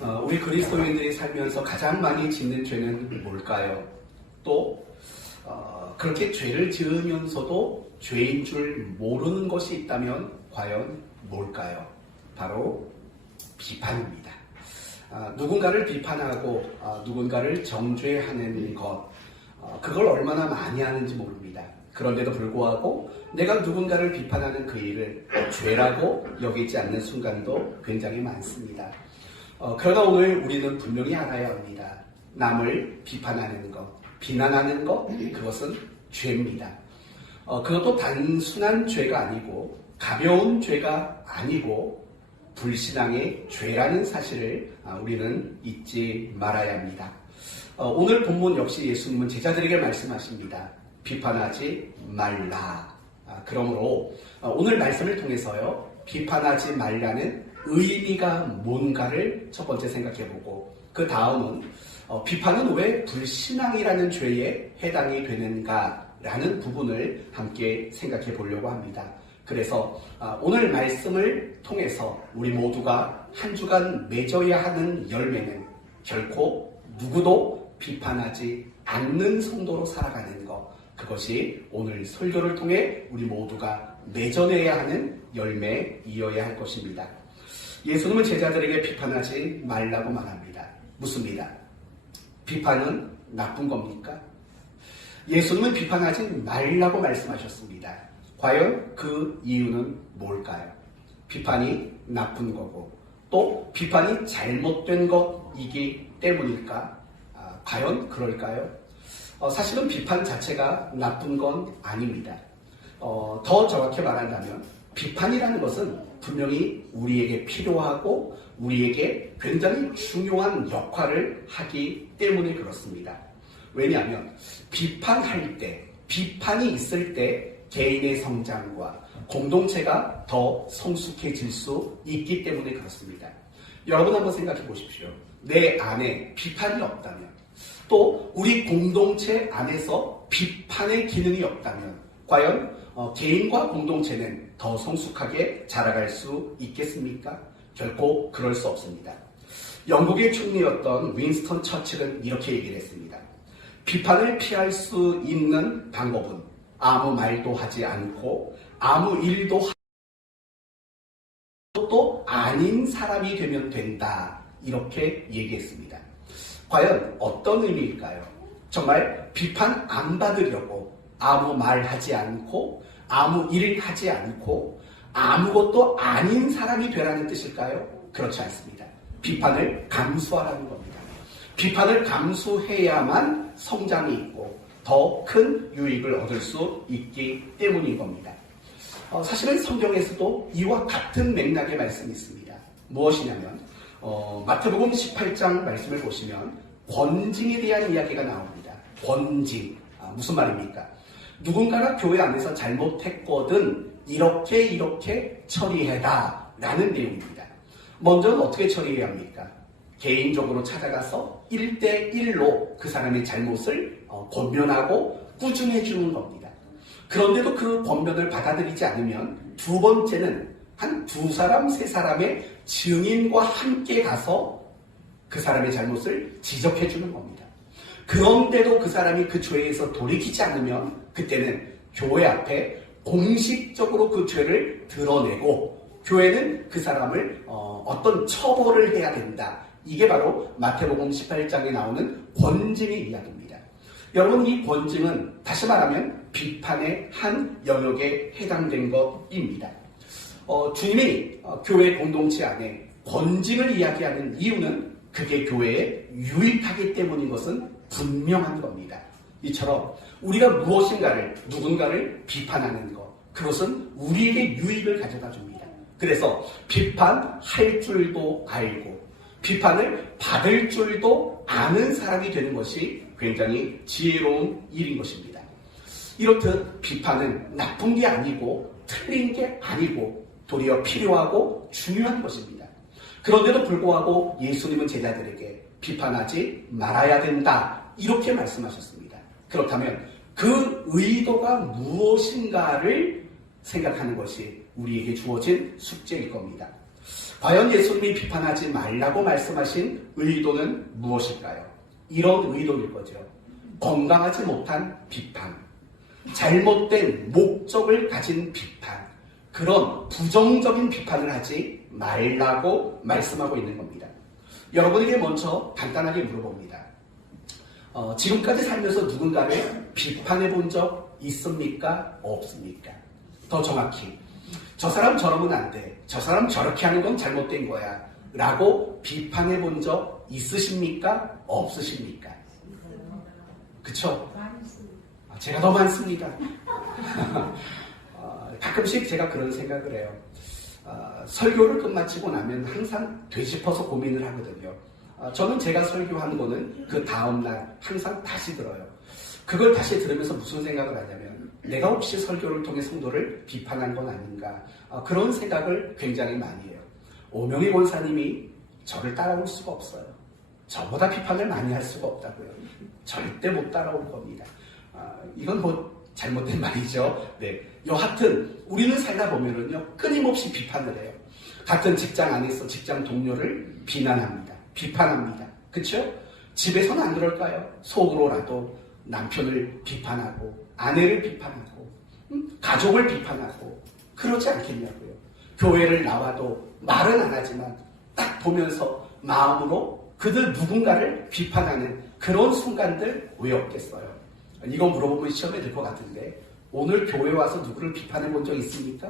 우리 그리스도인들이 살면서 가장 많이 짓는 죄는 뭘까요? 또 그렇게 죄를 지으면서도 죄인 줄 모르는 것이 있다면 과연 뭘까요? 바로 비판입니다. 누군가를 비판하고 누군가를 정죄하는 것, 그걸 얼마나 많이 하는지 모릅니다. 그런데도 불구하고 내가 누군가를 비판하는 그 일을 죄라고 여기지 않는 순간도 굉장히 많습니다. 그러나 오늘 우리는 분명히 알아야 합니다. 남을 비판하는 것, 비난하는 것, 그것은 죄입니다. 그것도 단순한 죄가 아니고 가벼운 죄가 아니고 불신앙의 죄라는 사실을 우리는 잊지 말아야 합니다. 오늘 본문 역시 예수님은 제자들에게 말씀하십니다. 비판하지 말라. 그러므로 오늘 말씀을 통해서요, 비판하지 말라는 의미가 뭔가를 첫 번째 생각해보고, 그 다음은 비판은 왜 불신앙이라는 죄에 해당이 되는가라는 부분을 함께 생각해 보려고 합니다. 그래서 오늘 말씀을 통해서 우리 모두가 한 주간 맺어야 하는 열매는 결코 누구도 비판하지 않는 성도로 살아가는 것, 그것이 오늘 설교를 통해 우리 모두가 맺어내야 하는 열매이어야 할 것입니다. 예수님은 제자들에게 비판하지 말라고 말합니다. 묻습니다. 비판은 나쁜 겁니까? 예수님은 비판하지 말라고 말씀하셨습니다. 과연 그 이유는 뭘까요? 비판이 나쁜 거고 또 비판이 잘못된 것이기 때문일까? 과연 그럴까요? 사실은 비판 자체가 나쁜 건 아닙니다. 더 정확히 말한다면 비판이라는 것은 분명히 우리에게 필요하고 우리에게 굉장히 중요한 역할을 하기 때문에 그렇습니다. 왜냐하면 비판할 때, 비판이 있을 때 개인의 성장과 공동체가 더 성숙해질 수 있기 때문에 그렇습니다. 여러분 한번 생각해 보십시오. 내 안에 비판이 없다면, 또 우리 공동체 안에서 비판의 기능이 없다면 과연 개인과 공동체는 더 성숙하게 자라갈 수 있겠습니까? 결코 그럴 수 없습니다. 영국의 총리였던 윈스턴 처칠은 이렇게 얘기를 했습니다. 비판을 피할 수 있는 방법은 아무 말도 하지 않고 아무 일도 또 아닌 사람이 되면 된다. 이렇게 얘기했습니다. 과연 어떤 의미일까요? 정말 비판 안 받으려고 아무 말 하지 않고 아무 일 하지 않고 아무것도 아닌 사람이 되라는 뜻일까요? 그렇지 않습니다. 비판을 감수하라는 겁니다. 비판을 감수해야만 성장이 있고 더 큰 유익을 얻을 수 있기 때문인 겁니다. 사실은 성경에서도 이와 같은 맥락의 말씀이 있습니다. 무엇이냐면 마태복음 18장 말씀을 보시면 권징에 대한 이야기가 나옵니다. 권징, 무슨 말입니까? 누군가가 교회 안에서 잘못했거든 이렇게 처리해라 라는 내용입니다. 먼저는 어떻게 처리해야 합니까? 개인적으로 찾아가서 1대1로 그 사람의 잘못을 권면하고 꾸준해 주는 겁니다. 그런데도 그 권면을 받아들이지 않으면 두 번째는 한 두 사람, 세 사람의 증인과 함께 가서 그 사람의 잘못을 지적해 주는 겁니다. 그런데도 그 사람이 그 죄에서 돌이키지 않으면 그때는 교회 앞에 공식적으로 그 죄를 드러내고 교회는 그 사람을 어떤 처벌을 해야 된다. 이게 바로 마태복음 18장에 나오는 권징의 이야기입니다. 여러분, 이 권징은 다시 말하면 비판의 한 영역에 해당된 것입니다. 주님이 교회 공동체 안에 권징을 이야기하는 이유는 그게 교회에 유익하기 때문인 것은 분명한 겁니다. 이처럼 우리가 무엇인가를, 누군가를 비판하는 것, 그것은 우리에게 유익을 가져다 줍니다. 그래서 비판할 줄도 알고 비판을 받을 줄도 아는 사람이 되는 것이 굉장히 지혜로운 일인 것입니다. 이렇듯 비판은 나쁜 게 아니고 틀린 게 아니고 도리어 필요하고 중요한 것입니다. 그런데도 불구하고 예수님은 제자들에게 비판하지 말아야 된다 이렇게 말씀하셨습니다. 그렇다면 그 의도가 무엇인가를 생각하는 것이 우리에게 주어진 숙제일 겁니다. 과연 예수님이 비판하지 말라고 말씀하신 의도는 무엇일까요? 이런 의도일 거죠. 건강하지 못한 비판, 잘못된 목적을 가진 비판, 그런 부정적인 비판을 하지 말라고 말씀하고 있는 겁니다. 여러분에게 먼저 간단하게 물어봅니다. 지금까지 살면서 누군가를 비판해 본 적 있습니까? 없습니까? 더 정확히 저 사람 저러면 안 돼, 저 사람 저렇게 하는 건 잘못된 거야 라고 비판해 본 적 있으십니까? 없으십니까? 그쵸? 제가 더 많습니다. 가끔씩 제가 그런 생각을 해요. 설교를 끝마치고 나면 항상 되짚어서 고민을 하거든요. 저는 제가 설교하는 거는 그 다음날 항상 다시 들어요. 그걸 다시 들으면서 무슨 생각을 하냐면 내가 혹시 설교를 통해 성도를 비판한 건 아닌가, 그런 생각을 굉장히 많이 해요. 오명희 권사님이 저를 따라올 수가 없어요. 저보다 비판을 많이 할 수가 없다고요. 절대 못 따라올 겁니다. 이건 뭐 잘못된 말이죠. 네. 여하튼 우리는 살다 보면은요 끊임없이 비판을 해요. 같은 직장 안에서 직장 동료를 비난합니다. 비판합니다. 그렇죠? 집에서는 안 그럴까요? 속으로라도 남편을 비판하고 아내를 비판하고 가족을 비판하고 그러지 않겠냐고요. 교회를 나와도 말은 안 하지만 딱 보면서 마음으로 그들 누군가를 비판하는 그런 순간들 왜 없겠어요? 이거 물어보면 시험에 들 것 같은데 오늘 교회 와서 누구를 비판해 본 적 있습니까?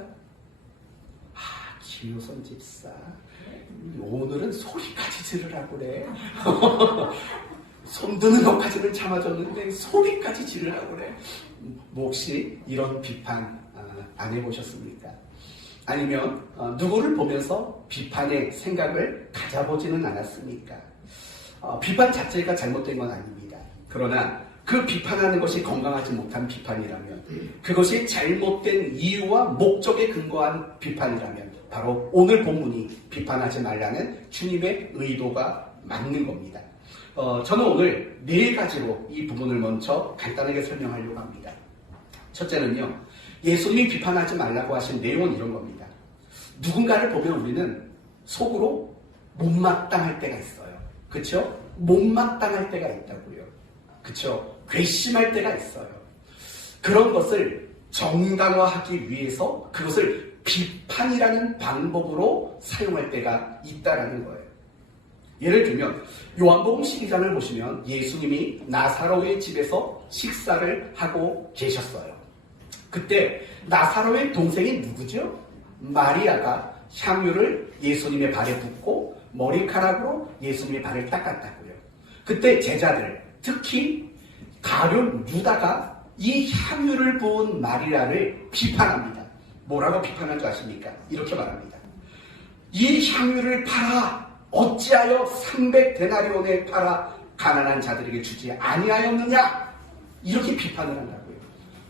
김효선 집사 오늘은 소리까지 지르라고 그래. 손 드는 것까지는 참아줬는데 소리까지 지르라고 그래. 혹시 이런 비판 안 해보셨습니까? 아니면 누구를 보면서 비판의 생각을 가져보지는 않았습니까? 비판 자체가 잘못된 건 아닙니다. 그러나 그 비판하는 것이 건강하지 못한 비판이라면, 그것이 잘못된 이유와 목적에 근거한 비판이라면 바로 오늘 본문이 비판하지 말라는 주님의 의도가 맞는 겁니다. 저는 오늘 4가지로 이 부분을 먼저 간단하게 설명하려고 합니다. 첫째는요, 예수님이 비판하지 말라고 하신 내용은 이런 겁니다. 누군가를 보면 우리는 속으로 못마땅할 때가 있어요. 그렇죠? 못마땅할 때가 있다고요. 그렇죠? 괘씸할 때가 있어요. 그런 것을 정당화하기 위해서 그것을 비판이라는 방법으로 사용할 때가 있다라는 거예요. 예를 들면 요한복음 12장을 보시면 예수님이 나사로의 집에서 식사를 하고 계셨어요. 그때 나사로의 동생이 누구죠? 마리아가 향유를 예수님의 발에 붓고 머리카락으로 예수님의 발을 닦았다고요. 그때 제자들, 특히 가룟 유다가 이 향유를 부은 마리아를 비판합니다. 뭐라고 비판한 줄 아십니까? 이렇게 말합니다. 이 향유를 팔아 어찌하여 300데나리온에 팔아 가난한 자들에게 주지 아니하였느냐? 이렇게 비판을 한다고요.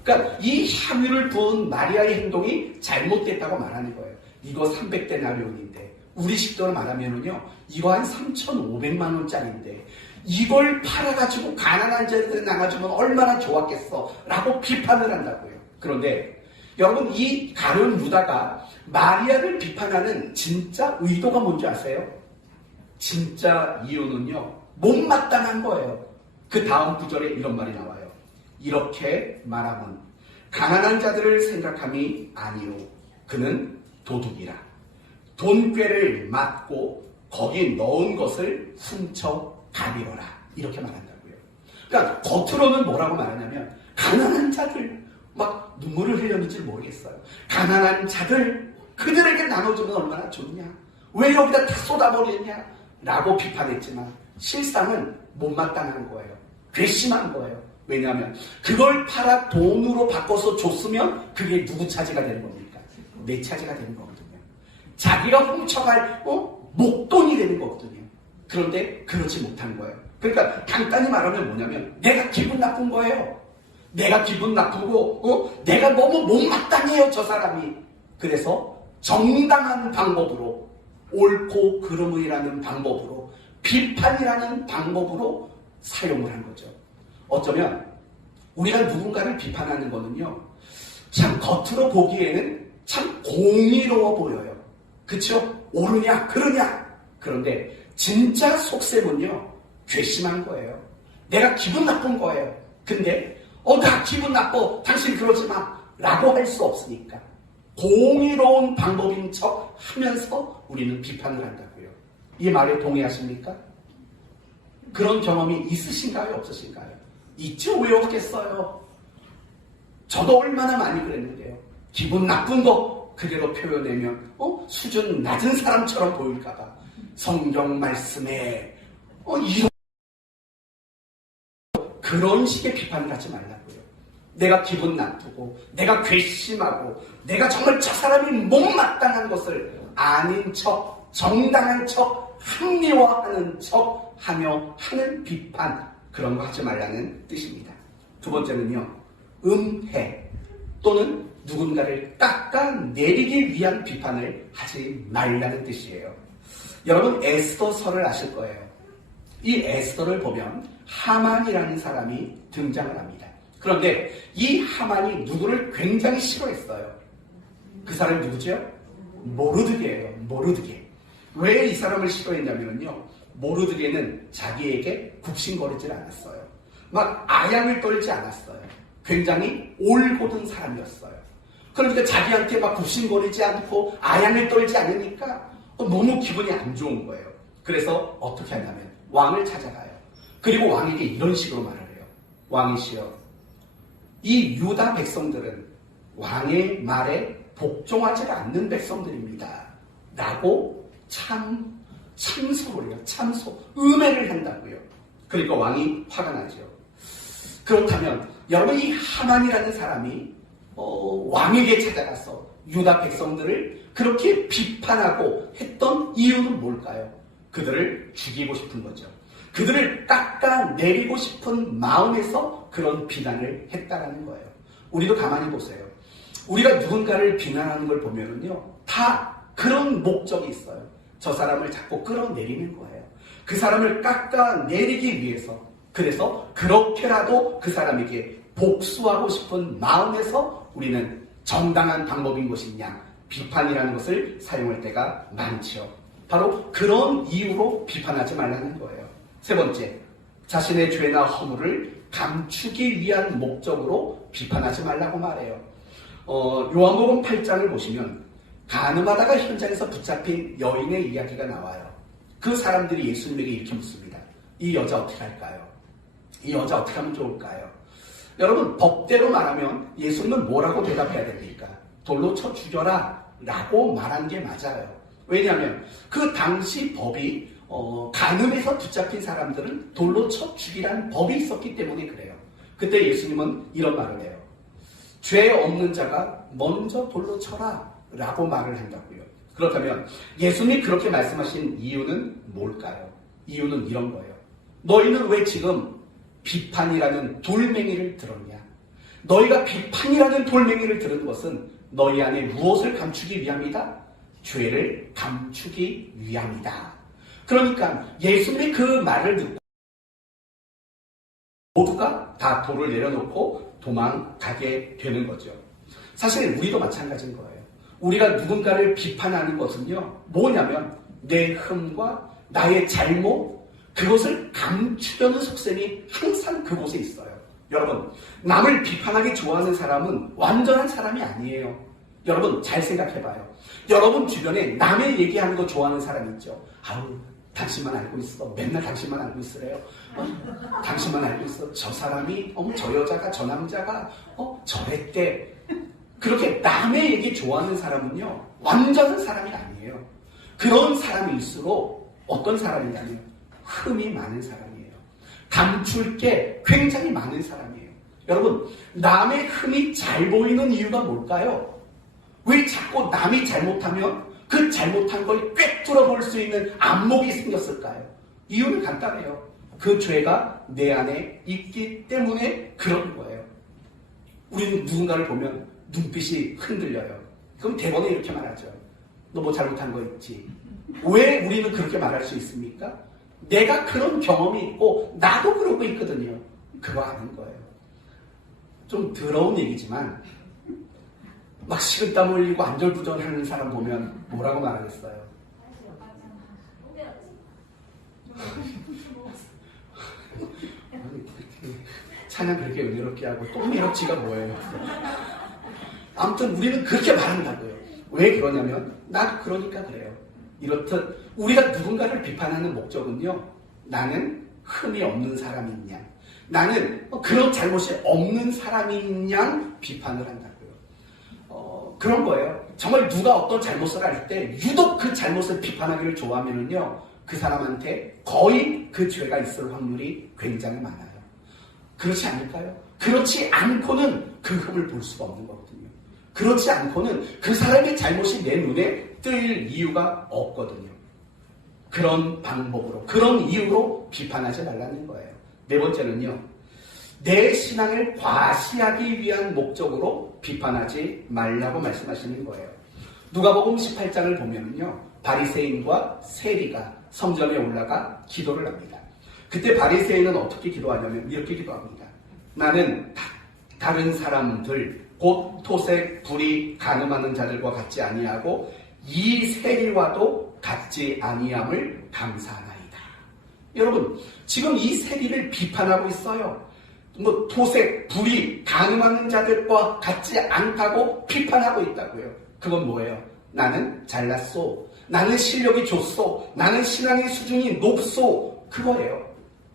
그러니까 이 향유를 부은 마리아의 행동이 잘못됐다고 말하는 거예요. 이거 300데나리온인데 우리 식도로 말하면은요, 이거 한 3,500만 원짜리인데 이걸 팔아가지고 가난한 자들한테 나가주면 얼마나 좋았겠어 라고 비판을 한다고요. 그런데 여러분, 이 가룟 유다가 마리아를 비판하는 진짜 의도가 뭔지 아세요? 진짜 이유는요, 못마땅한 거예요. 그 다음 구절에 이런 말이 나와요. 이렇게 말하면 가난한 자들을 생각함이 아니오. 그는 도둑이라. 돈꾀를 맞고 거기 넣은 것을 훔쳐 가리어라. 이렇게 말한다고요. 그러니까 겉으로는 뭐라고 말하냐면 가난한 자들, 막 눈물을 흘렸는지 모르겠어요. 가난한 자들, 그들에게 나눠주면 얼마나 좋냐? 왜 여기다 다 쏟아버리냐? 라고 비판했지만 실상은 못마땅한 거예요. 괘씸한 거예요. 왜냐하면 그걸 팔아 돈으로 바꿔서 줬으면 그게 누구 차지가 되는 겁니까? 내 차지가 되는 거거든요. 자기가 훔쳐갈 목돈이 되는 거거든요. 그런데 그렇지 못한 거예요. 그러니까 간단히 말하면 뭐냐면 내가 기분 나쁜 거예요. 내가 기분 나쁘고 내가 너무 못마땅해요, 저 사람이. 그래서 정당한 방법으로, 옳고 그름이라는 방법으로, 비판이라는 방법으로 사용을 한 거죠. 어쩌면 우리가 누군가를 비판하는 거는요, 참 겉으로 보기에는 참 공의로워 보여요. 그렇죠? 옳으냐 그러냐. 그런데 진짜 속셈은요, 괘씸한 거예요. 내가 기분 나쁜 거예요. 근데 나 기분 나빠, 당신 그러지 마 라고 할 수 없으니까 공의로운 방법인 척 하면서 우리는 비판을 한다고요. 이 말에 동의하십니까? 그런 경험이 있으신가요? 없으신가요? 있죠. 왜 없겠어요? 저도 얼마나 많이 그랬는데요. 기분 나쁜 거 그대로 표현하면 수준 낮은 사람처럼 보일까봐 성경 말씀에 이런 그런 식의 비판을 하지 말라고요. 내가 기분 나쁘고 내가 괘씸하고 내가 정말 저 사람이 못마땅한 것을 아닌 척, 정당한 척, 합리화하는 척 하며 하는 비판, 그런 거 하지 말라는 뜻입니다. 두 번째는요, 음해 또는 누군가를 깎아내리기 위한 비판을 하지 말라는 뜻이에요. 여러분 에스더서를 아실 거예요. 이 에스더를 보면 하만이라는 사람이 등장을 합니다. 그런데 이 하만이 누구를 굉장히 싫어했어요. 그 사람이 누구죠? 모르드게예요. 모르드게. 왜 이 사람을 싫어했냐면요, 모르드게는 자기에게 굽신거리질 않았어요. 막 아양을 떨지 않았어요. 굉장히 올곧은 사람이었어요. 그러니까 자기한테 막 굽신거리지 않고 아양을 떨지 않으니까 너무 기분이 안 좋은 거예요. 그래서 어떻게 하냐면 왕을 찾아가요. 그리고 왕에게 이런 식으로 말을 해요. 왕이시여, 이 유다 백성들은 왕의 말에 복종하지 않는 백성들입니다 라고 참소를 해요. 음해를 한다고요. 그러니까 왕이 화가 나죠. 그렇다면 여러분, 이 하만이라는 사람이 왕에게 찾아가서 유다 백성들을 그렇게 비판하고 했던 이유는 뭘까요? 그들을 죽이고 싶은 거죠. 그들을 깎아내리고 싶은 마음에서 그런 비난을 했다라는 거예요. 우리도 가만히 보세요. 우리가 누군가를 비난하는 걸 보면은요, 다 그런 목적이 있어요. 저 사람을 자꾸 끌어내리는 거예요. 그 사람을 깎아내리기 위해서. 그래서 그렇게라도 그 사람에게 복수하고 싶은 마음에서 우리는 정당한 방법인 것이냐, 비판이라는 것을 사용할 때가 많죠. 바로 그런 이유로 비판하지 말라는 거예요. 세 번째, 자신의 죄나 허물을 감추기 위한 목적으로 비판하지 말라고 말해요. 요한복음 8장을 보시면 가늠하다가 현장에서 붙잡힌 여인의 이야기가 나와요. 그 사람들이 예수님에게 이렇게 묻습니다. 이 여자 어떻게 할까요? 이 여자 어떻게 하면 좋을까요? 여러분, 법대로 말하면 예수님은 뭐라고 대답해야 됩니까? 돌로 쳐 죽여라 라고 말한 게 맞아요. 왜냐하면 그 당시 법이 간음에서 붙잡힌 사람들은 돌로 쳐 죽이라는 법이 있었기 때문에 그래요. 그때 예수님은 이런 말을 해요. 죄 없는 자가 먼저 돌로 쳐라 라고 말을 한다고요. 그렇다면 예수님이 그렇게 말씀하신 이유는 뭘까요? 이유는 이런 거예요. 너희는 왜 지금 비판이라는 돌멩이를 들었냐? 너희가 비판이라는 돌멩이를 들은 것은 너희 안에 무엇을 감추기 위함이다? 죄를 감추기 위함이다. 그러니까 예수님의 그 말을 듣고 모두가 다 돌을 내려놓고 도망가게 되는 거죠. 사실 우리도 마찬가지인 거예요. 우리가 누군가를 비판하는 것은요, 뭐냐면 내 흠과 나의 잘못, 그것을 감추려는 속셈이 항상 그곳에 있어요. 여러분, 남을 비판하기 좋아하는 사람은 완전한 사람이 아니에요. 여러분, 잘 생각해봐요. 여러분 주변에 남의 얘기하는 거 좋아하는 사람이 있죠. 아우, 당신만 알고 있어. 맨날 당신만 알고 있으래요. 당신만 알고 있어. 저 사람이, 저 여자가, 저 남자가, 저랬대. 그렇게 남의 얘기 좋아하는 사람은요, 완전한 사람이 아니에요. 그런 사람일수록 어떤 사람이냐면 흠이 많은 사람이에요. 감출 게 굉장히 많은 사람이에요. 여러분, 남의 흠이 잘 보이는 이유가 뭘까요? 왜 자꾸 남이 잘못하면 그 잘못한 걸 꿰뚫어 볼 수 있는 안목이 생겼을까요? 이유는 간단해요. 그 죄가 내 안에 있기 때문에 그런 거예요. 우리는 누군가를 보면 눈빛이 흔들려요. 그럼 대번에 이렇게 말하죠. 너 뭐 잘못한 거 있지? 왜 우리는 그렇게 말할 수 있습니까? 내가 그런 경험이 있고 나도 그러고 있거든요. 그거 아는 거예요. 좀 더러운 얘기지만 막 식은땀 흘리고 안절부절하는 사람 보면 뭐라고 말하겠어요? 찬양 그렇게 은혜롭게 하고 또 은혜롭지가 뭐예요? 아무튼 우리는 그렇게 말한다고요. 왜 그러냐면 나도 그러니까 그래요. 이렇듯 우리가 누군가를 비판하는 목적은요, 나는 흠이 없는 사람인 양, 나는 그런 잘못이 없는 사람인 양 비판을 한다고요. 그런 거예요. 정말 누가 어떤 잘못을 할 때 유독 그 잘못을 비판하기를 좋아하면은요, 그 사람한테 거의 그 죄가 있을 확률이 굉장히 많아요. 그렇지 않을까요? 그렇지 않고는 그 흠을 볼 수가 없는 거거든요. 그렇지 않고는 그 사람의 잘못이 내 눈에 뜰 이유가 없거든요. 그런 방법으로, 그런 이유로 비판하지 말라는 거예요. 네 번째는요, 내 신앙을 과시하기 위한 목적으로 비판하지 말라고 말씀하시는 거예요. 누가복음 18장을 보면요, 바리새인과 세리가 성전에 올라가 기도를 합니다. 그때 바리새인은 어떻게 기도하냐면 이렇게 기도합니다. 나는 다른 사람들 곧 토색, 불의, 간음하는 자들과 같지 아니하고 이 세리와도 같지 아니함을 감사하나이다. 여러분, 지금 이 세리를 비판하고 있어요. 토색, 불의, 간음하는 자들과 같지 않다고 비판하고 있다고요. 그건 뭐예요? 나는 잘났소, 나는 실력이 좋소, 나는 신앙의 수준이 높소, 그거예요.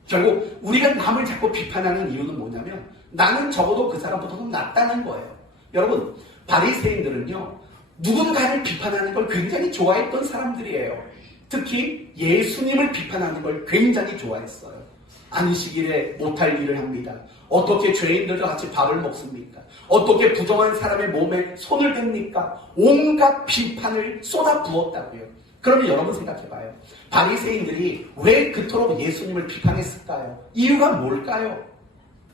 결국 우리가 남을 자꾸 비판하는 이유는 뭐냐면 나는 적어도 그 사람보다는 낫다는 거예요. 여러분, 바리새인들은요, 누군가를 비판하는 걸 굉장히 좋아했던 사람들이에요. 특히 예수님을 비판하는 걸 굉장히 좋아했어요. 안식일에 못할 일을 합니다. 어떻게 죄인들과 같이 밥을 먹습니까? 어떻게 부정한 사람의 몸에 손을 댑니까? 온갖 비판을 쏟아부었다고요. 그러면 여러분 생각해봐요. 바리새인들이 왜 그토록 예수님을 비판했을까요? 이유가 뭘까요?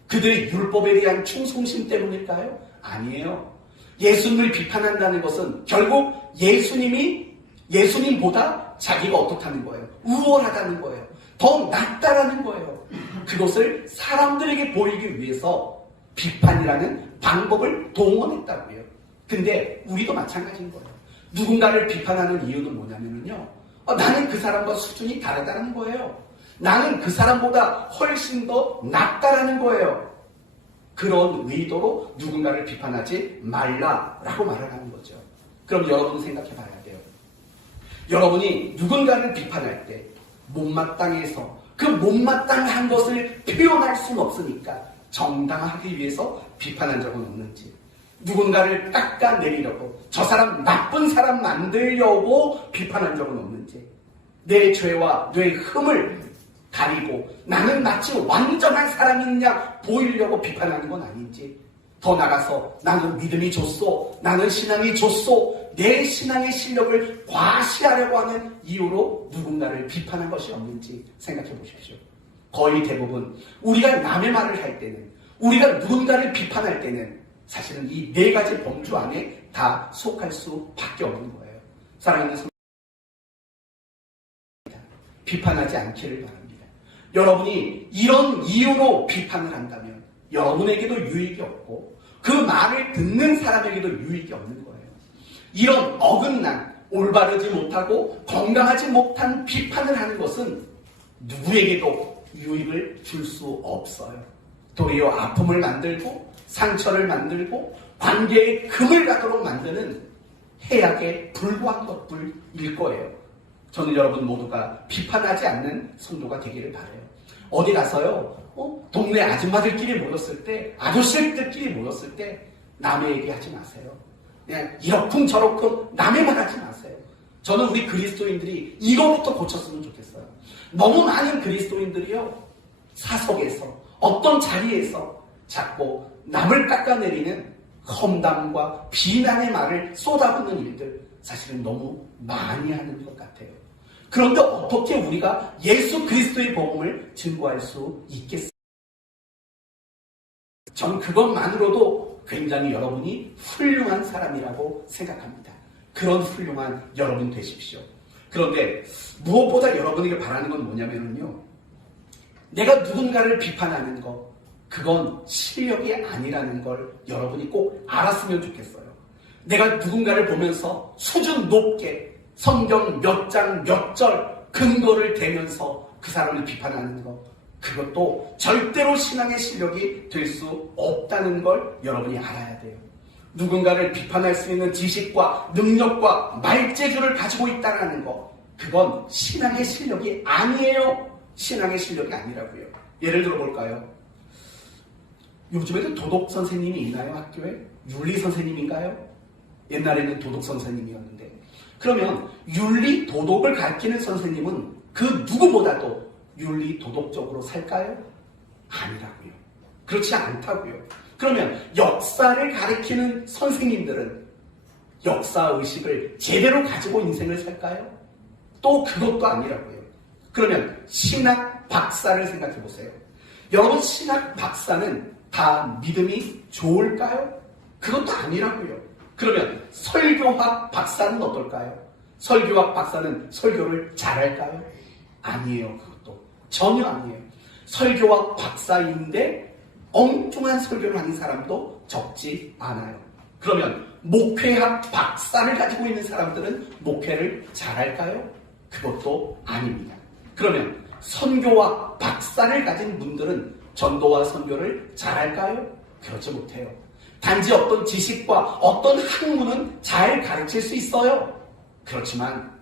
그들의 율법에 대한 충성심 때문일까요? 아니에요. 예수님을 비판한다는 것은 결국 예수님보다 자기가 어떻다는 거예요? 우월하다는 거예요. 더 낫다라는 거예요. 그것을 사람들에게 보이기 위해서 비판이라는 방법을 동원했다고요. 근데 우리도 마찬가지인 거예요. 누군가를 비판하는 이유는 뭐냐면요, 나는 그 사람과 수준이 다르다는 거예요. 나는 그 사람보다 훨씬 더 낫다라는 거예요. 그런 의도로 누군가를 비판하지 말라라고 말을 하는 거죠. 그럼 여러분 생각해 봐야 돼요. 여러분이 누군가를 비판할 때 못마땅해서 그 못마땅한 것을 표현할 수는 없으니까 정당하기 위해서 비판한 적은 없는지, 누군가를 깎아내리려고 저 사람 나쁜 사람 만들려고 비판한 적은 없는지, 내 죄와 내 흠을 가리고 나는 마치 완전한 사람이냐 보이려고 비판하는 건 아닌지, 더 나가서 나는 믿음이 좋소, 나는 신앙이 좋소, 내 신앙의 실력을 과시하려고 하는 이유로 누군가를 비판한 것이 없는지 생각해 보십시오. 거의 대부분 우리가 남의 말을 할 때는, 우리가 누군가를 비판할 때는 사실은 이 네 가지 범주 안에 다 속할 수밖에 없는 거예요. 사랑하는 성도, 비판하지 않기를 바랍니다. 여러분이 이런 이유로 비판을 한다면 여러분에게도 유익이 없고 그 말을 듣는 사람에게도 유익이 없는 거예요. 이런 어긋난, 올바르지 못하고 건강하지 못한 비판을 하는 것은 누구에게도 유익을 줄 수 없어요. 도리어 아픔을 만들고 상처를 만들고 관계에 금을 가도록 만드는 해악에 불과한 것뿐일 거예요. 저는 여러분 모두가 비판하지 않는 성도가 되기를 바라요. 어디 가서요, 동네 아줌마들끼리 모였을 때, 아저씨들끼리 모였을 때 남의 얘기하지 마세요. 그냥 이러쿵 저러쿵 남의 말 하지 마세요. 저는 우리 그리스도인들이 이거부터 고쳤으면 좋겠어요. 너무 많은 그리스도인들이요, 사석에서 어떤 자리에서 자꾸 남을 깎아내리는 험담과 비난의 말을 쏟아붓는 일들 사실은 너무 많이 하는 것 같아요. 그런데 어떻게 우리가 예수 그리스도의 복음을 증거할 수 있겠습니까? 전 그것만으로도 굉장히 여러분이 훌륭한 사람이라고 생각합니다. 그런 훌륭한 여러분 되십시오. 그런데 무엇보다 여러분에게 바라는 건 뭐냐면요, 내가 누군가를 비판하는 거, 그건 실력이 아니라는 걸 여러분이 꼭 알았으면 좋겠어요. 내가 누군가를 보면서 수준 높게 성경 몇 장 몇 절 근거를 대면서 그 사람을 비판하는 것, 그것도 절대로 신앙의 실력이 될 수 없다는 걸 여러분이 알아야 돼요. 누군가를 비판할 수 있는 지식과 능력과 말재주를 가지고 있다는 것, 그건 신앙의 실력이 아니에요. 신앙의 실력이 아니라고요. 예를 들어 볼까요? 요즘에도 도덕 선생님이 있나요? 학교에? 윤리 선생님인가요? 옛날에는 도덕 선생님이었는데, 그러면 윤리 도덕을 가르치는 선생님은 그 누구보다도 윤리 도덕적으로 살까요? 아니라고요. 그렇지 않다고요. 그러면 역사를 가르치는 선생님들은 역사의식을 제대로 가지고 인생을 살까요? 또 그것도 아니라고요. 그러면 신학 박사를 생각해 보세요. 여러분, 신학 박사는 다 믿음이 좋을까요? 그것도 아니라고요. 그러면 설교학 박사는 어떨까요? 설교학 박사는 설교를 잘할까요? 아니에요. 그것도 전혀 아니에요. 설교학 박사인데 엉뚱한 설교를 하는 사람도 적지 않아요. 그러면 목회학 박사를 가지고 있는 사람들은 목회를 잘할까요? 그것도 아닙니다. 그러면 선교학 박사를 가진 분들은 전도와 선교를 잘할까요? 그렇지 못해요. 단지 어떤 지식과 어떤 학문은 잘 가르칠 수 있어요. 그렇지만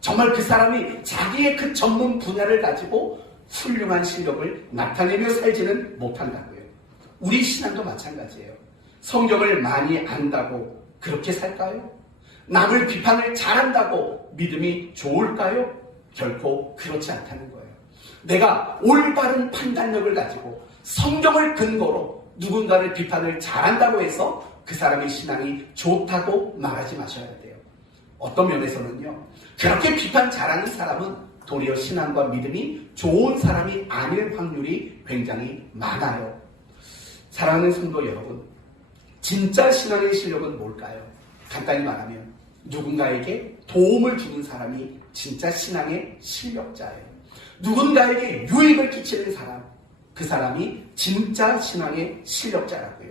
정말 그 사람이 자기의 그 전문 분야를 가지고 훌륭한 실력을 나타내며 살지는 못한다고요. 우리 신앙도 마찬가지예요. 성경을 많이 안다고 그렇게 살까요? 남을 비판을 잘한다고 믿음이 좋을까요? 결코 그렇지 않다는 거예요. 내가 올바른 판단력을 가지고 성경을 근거로 누군가를 비판을 잘한다고 해서 그 사람의 신앙이 좋다고 말하지 마셔야 돼요. 어떤 면에서는요, 그렇게 비판 잘하는 사람은 도리어 신앙과 믿음이 좋은 사람이 아닐 확률이 굉장히 많아요. 사랑하는 성도 여러분, 진짜 신앙의 실력은 뭘까요? 간단히 말하면 누군가에게 도움을 주는 사람이 진짜 신앙의 실력자예요. 누군가에게 유익을 끼치는 사람, 그 사람이 진짜 신앙의 실력자라고요.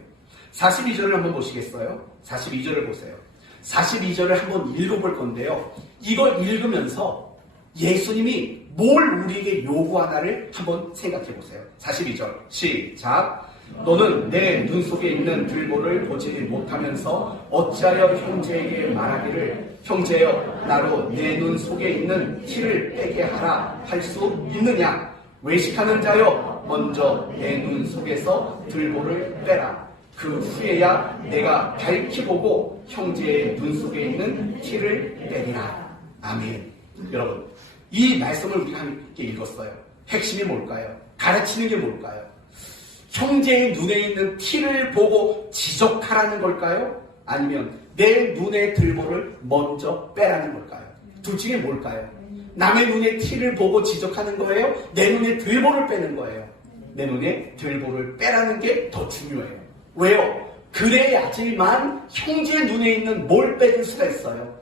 42절을 한번 보시겠어요? 42절을 보세요. 42절을 한번 읽어볼 건데요. 이거 읽으면서 예수님이 뭘 우리에게 요구하나를 한번 생각해 보세요. 42절 시작. 너는 내 눈 속에 있는 들보를 보지 못하면서 어찌하여 형제에게 말하기를 형제여 나로 내 눈 속에 있는 티를 빼게 하라 할 수 있느냐. 외식하는 자여 먼저 내 눈 속에서 들보를 빼라. 그 후에야 내가 밝히 보고 형제의 눈 속에 있는 티를 빼리라. 아멘. 여러분, 이 말씀을 우리가 함께 읽었어요. 핵심이 뭘까요? 가르치는 게 뭘까요? 형제의 눈에 있는 티를 보고 지적하라는 걸까요? 아니면 내 눈의 들보를 먼저 빼라는 걸까요? 둘 중에 뭘까요? 남의 눈에 티를 보고 지적하는 거예요? 내 눈에 들보를 빼는 거예요? 내 눈에 들보를 빼라는 게 더 중요해요. 왜요? 그래야지만 형제의 눈에 있는 뭘 빼줄 수가 있어요?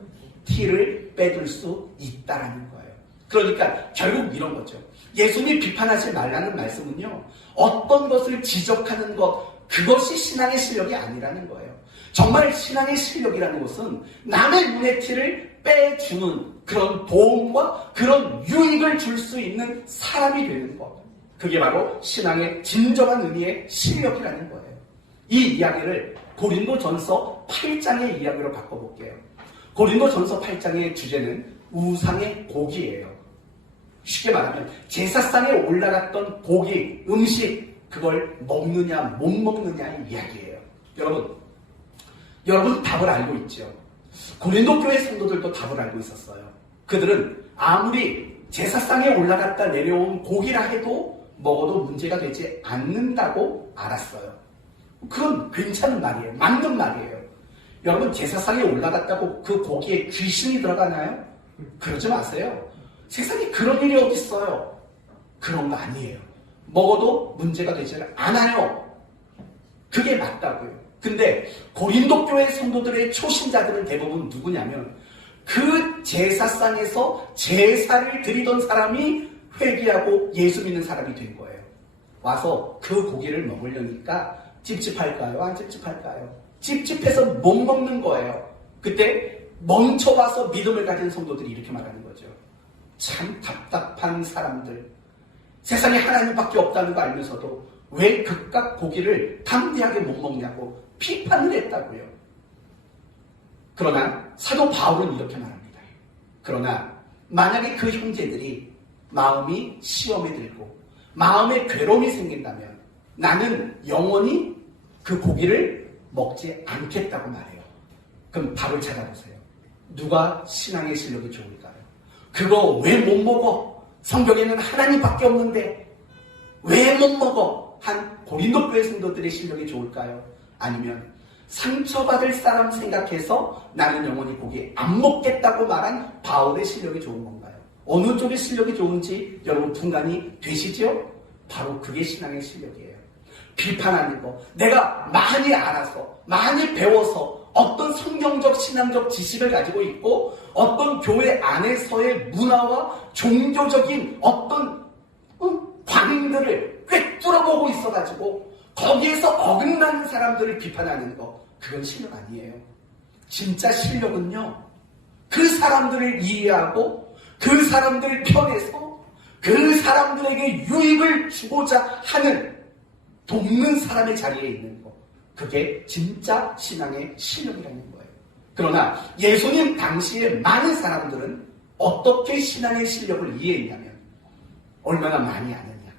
티를 빼줄 수 있다라는 거예요. 그러니까 결국 이런 거죠. 예수님이 비판하지 말라는 말씀은요, 어떤 것을 지적하는 것, 그것이 신앙의 실력이 아니라는 거예요. 정말 신앙의 실력이라는 것은 남의 눈의 티를 빼주는 그런 도움과 그런 유익을 줄 수 있는 사람이 되는 것. 그게 바로 신앙의 진정한 의미의 실력이라는 거예요. 이 이야기를 고린도전서 8장의 이야기로 바꿔볼게요. 고린도전서 8장의 주제는 우상의 고기예요. 쉽게 말하면 제사상에 올라갔던 고기, 음식, 그걸 먹느냐 못 먹느냐의 이야기예요. 여러분 답을 알고 있죠. 고린도 교회 성도들도 답을 알고 있었어요. 그들은 아무리 제사상에 올라갔다 내려온 고기라 해도 먹어도 문제가 되지 않는다고 알았어요. 그건 괜찮은 말이에요. 맞는 말이에요. 여러분, 제사상에 올라갔다고 그 고기에 귀신이 들어가나요? 그러지 마세요. 세상에 그런 일이 어디 있어요? 그런 거 아니에요. 먹어도 문제가 되지 않아요. 그게 맞다고요. 근데 고린도 교회 성도들의 초신자들은 대부분 누구냐면 그 제사상에서 제사를 드리던 사람이 회개하고 예수 믿는 사람이 된 거예요. 와서 그 고기를 먹으려니까 찝찝할까요? 안 찝찝할까요? 찝찝해서 못 먹는 거예요. 그때 멈춰와서 믿음을 가진 성도들이 이렇게 말하는 거죠. 참 답답한 사람들. 세상에 하나님밖에 없다는 거 알면서도 왜 그깟 고기를 담대하게 못 먹냐고 비판을 했다고요. 그러나 사도 바울은 이렇게 말합니다. 그러나 만약에 그 형제들이 마음이 시험에 들고 마음에 괴로움이 생긴다면 나는 영원히 그 고기를 먹지 않겠다고 말해요. 그럼 답을 찾아보세요. 누가 신앙의 실력이 좋을까요? 그거 왜 못 먹어? 성경에는 하나님밖에 없는데 왜 못 먹어? 한 고린도 교회 성도들의 실력이 좋을까요? 아니면 상처받을 사람 생각해서 나는 영원히 고기 안 먹겠다고 말한 바울의 실력이 좋은 건가요? 어느 쪽의 실력이 좋은지 여러분 분간이 되시죠? 바로 그게 신앙의 실력이에요. 비판하는 거, 내가 많이 알아서 많이 배워서 어떤 성경적 신앙적 지식을 가지고 있고 어떤 교회 안에서의 문화와 종교적인 어떤 관행들을 꿰뚫어보고 있어가지고 거기에서 어긋나는 사람들을 비판하는 거, 그건 실력 아니에요. 진짜 실력은요, 그 사람들을 이해하고 그 사람들 편에서 그 사람들에게 유익을 주고자 하는 돕는 사람의 자리에 있는 거, 그게 진짜 신앙의 실력이라는 거예요. 그러나 예수님 당시에 많은 사람들은 어떻게 신앙의 실력을 이해했냐면 얼마나 많이 아느냐,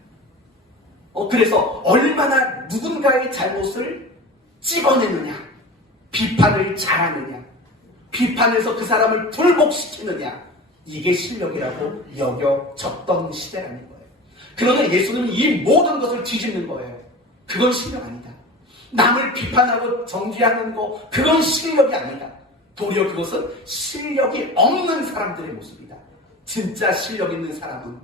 그래서 얼마나 누군가의 잘못을 찍어내느냐, 비판을 잘하느냐, 비판해서 그 사람을 불복시키느냐, 이게 실력이라고 여겨졌던 시대라는 거예요. 그러나 예수님은 이 모든 것을 뒤집는 거예요. 그건 실력 아니다. 남을 비판하고 정죄하는 거, 그건 실력이 아니다. 도리어 그것은 실력이 없는 사람들의 모습이다. 진짜 실력 있는 사람은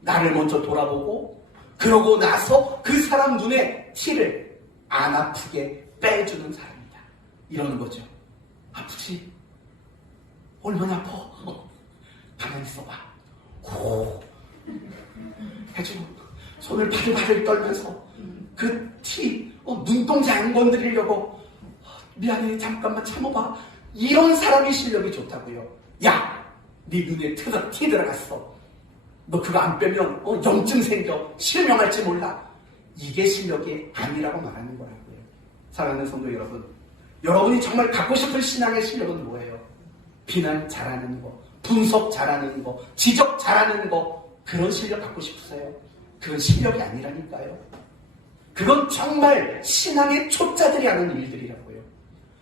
나를 먼저 돌아보고 그러고 나서 그 사람 눈에 티를 안 아프게 빼주는 사람이다. 이러는 거죠. 아프지? 얼마나 아파? 가만히 있어봐. 호 해주고 손을 바들바들 떨면서 그 티, 눈동자 안 건드리려고 미안해 잠깐만 참아봐. 이런 사람이 실력이 좋다고요. 야, 네 눈에 티 들어갔어. 너 그거 안 빼면 염증 생겨. 실명할지 몰라. 이게 실력이 아니라고 말하는 거라고요. 사랑하는 성도 여러분, 여러분이 정말 갖고 싶은 신앙의 실력은 뭐예요? 비난 잘하는 거, 분석 잘하는 거, 지적 잘하는 거, 그런 실력 갖고 싶으세요? 그건 실력이 아니라니까요. 그건 정말 신앙의 초짜들이 하는 일들이라고요.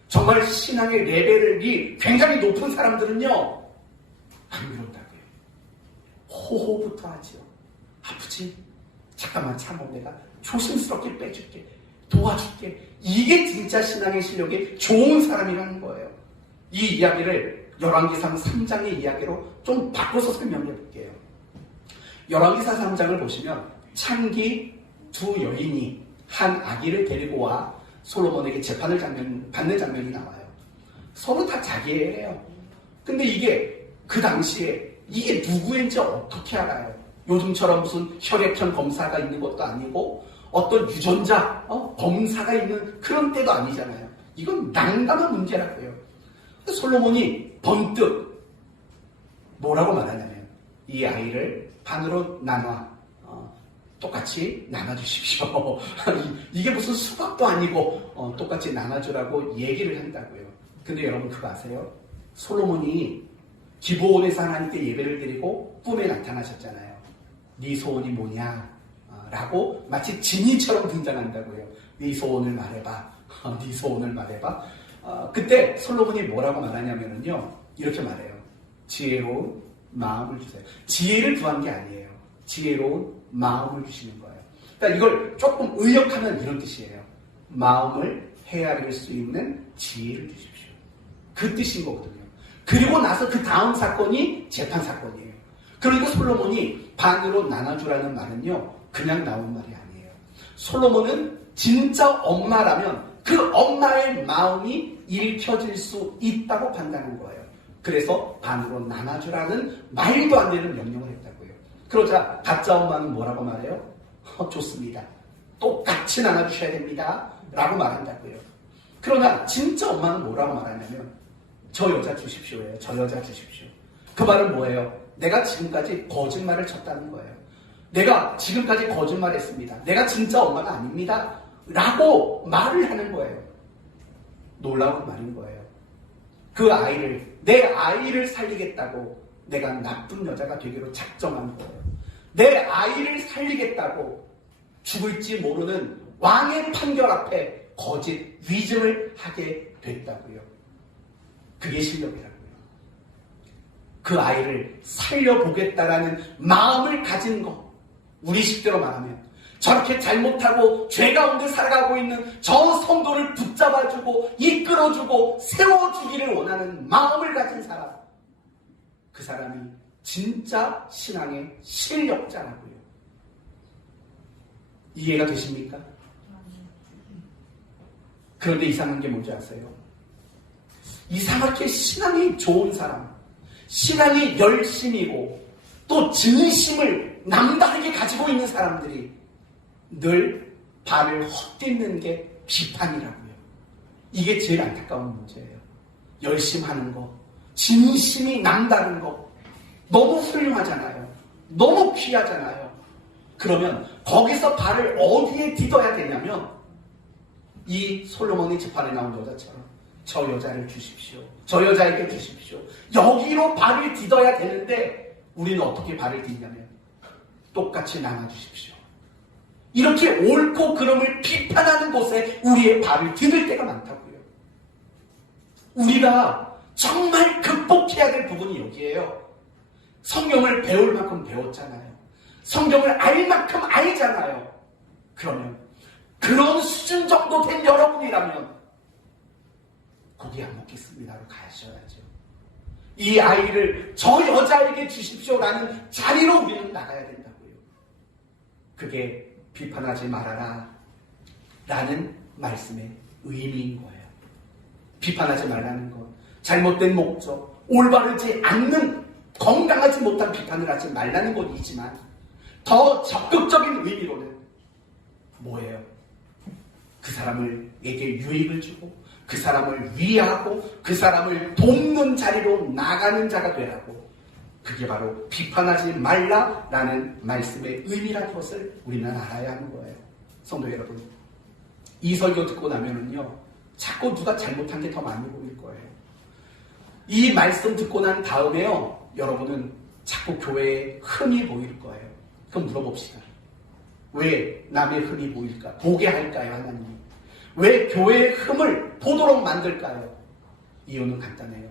정말 신앙의 레벨이 굉장히 높은 사람들은요, 안 그런다고요. 호호부터 하지요. 아프지? 잠깐만 참아, 내가 조심스럽게 빼줄게, 도와줄게. 이게 진짜 신앙의 실력이 좋은 사람이라는 거예요. 이 이야기를 열왕기상 3장의 이야기로 좀 바꿔서 설명해 볼게요. 열왕기상 3장을 보시면 창기 두 여인이 한 아기를 데리고 와 솔로몬에게 재판을 받는 장면이 나와요. 서로 다 자기예요. 근데 이게 그 당시에 이게 누구인지 어떻게 알아요? 요즘처럼 무슨 혈액형 검사가 있는 것도 아니고 어떤 유전자 검사가 있는 그런 때도 아니잖아요. 이건 난감한 문제라고요. 솔로몬이 번뜩 뭐라고 말하냐면 이 아이를 반으로 나눠 똑같이 나눠주십시오. 이게 무슨 수박도 아니고 똑같이 나눠주라고 얘기를 한다고요. 근데 여러분 그거 아세요? 솔로몬이 기브온에서 하나님께 예배를 드리고 꿈에 나타나셨잖아요. 네 소원이 뭐냐? 라고 마치 진이처럼 등장한다고요. 네 소원을 말해봐. 네 소원을 말해봐. 그때 솔로몬이 뭐라고 말하냐면요, 이렇게 말해요. 지혜로운 마음을 주세요. 지혜를 구한 게 아니에요. 지혜로운 마음을 주시는 거예요. 그러니까 이걸 조금 의역하면 이런 뜻이에요. 마음을 헤아릴 수 있는 지혜를 주십시오. 그 뜻인 거거든요. 그리고 나서 그 다음 사건이 재판 사건이에요. 그러니까 솔로몬이 반으로 나눠주라는 말은요, 그냥 나온 말이 아니에요. 솔로몬은 진짜 엄마라면 그 엄마의 마음이 읽혀질 수 있다고 판단한 거예요. 그래서 반으로 나눠주라는 말도 안 되는 명령을 했다고요. 그러자 가짜 엄마는 뭐라고 말해요? 좋습니다. 똑같이 나눠주셔야 됩니다. 라고 말한다고요. 그러나 진짜 엄마는 뭐라고 말하냐면 저 여자 주십시오예요. 저 여자 주십시오. 그 말은 뭐예요? 내가 지금까지 거짓말을 쳤다는 거예요. 내가 지금까지 거짓말했습니다. 내가 진짜 엄마가 아닙니다. 라고 말을 하는 거예요. 놀라운 말인 거예요. 그 아이를, 내 아이를 살리겠다고 내가 나쁜 여자가 되기로 작정한 거예요. 내 아이를 살리겠다고 죽을지 모르는 왕의 판결 앞에 거짓 위증을 하게 됐다고요. 그게 실력이라고요. 그 아이를 살려보겠다라는 마음을 가진 것. 우리 식대로 말하면 저렇게 잘못하고 죄 가운데 살아가고 있는 저 성도를 붙잡아주고 이끌어주고 세워주기를 원하는 마음을 가진 사람. 그 사람이 진짜 신앙의 실력자라고요. 이해가 되십니까? 그런데 이상한 게 뭔지 아세요? 이상하게 신앙이 좋은 사람, 신앙이 열심이고 또 진심을 남다르게 가지고 있는 사람들이 늘 발을 헛딛는 게 비판이라고요. 이게 제일 안타까운 문제예요. 열심하는 거, 진심이 남다른 거 너무 훌륭하잖아요. 너무 귀하잖아요. 그러면 거기서 발을 어디에 디뎌야 되냐면 이 솔로몬이 재판에 나온 여자처럼 저 여자를 주십시오. 저 여자에게 주십시오. 여기로 발을 디뎌야 되는데 우리는 어떻게 발을 디냐면 똑같이 나눠주십시오. 이렇게 옳고 그름을 비판하는 곳에 우리의 발을 디딜 때가 많다고요. 우리가 정말 극복해야 될 부분이 여기에요. 성경을 배울 만큼 배웠잖아요. 성경을 알 만큼 알잖아요. 그러면 그런 수준 정도 된 여러분이라면 고기 안 먹겠습니다로 가셔야죠. 이 아이를 저 여자에게 주십시오라는 자리로 우리는 나가야 된다고요. 그게 비판하지 말아라 라는 말씀의 의미인 거예요. 비판하지 말라는 건 잘못된 목적, 올바르지 않는 건강하지 못한 비판을 하지 말라는 것이지만 더 적극적인 의미로는 뭐예요? 그 사람에게 유익을 주고 그 사람을 위하고 그 사람을 돕는 자리로 나가는 자가 되라고. 그게 바로 비판하지 말라라는 말씀의 의미라는 것을 우리는 알아야 하는 거예요. 성도 여러분, 이 설교 듣고 나면은요 자꾸 누가 잘못한 게 더 많이 보일 거예요. 이 말씀 듣고 난 다음에요 여러분은 자꾸 교회에 흠이 보일 거예요. 그럼 물어봅시다. 왜 남의 흠이 보일까? 보게 할까요, 하나님이? 왜 교회의 흠을 보도록 만들까요? 이유는 간단해요.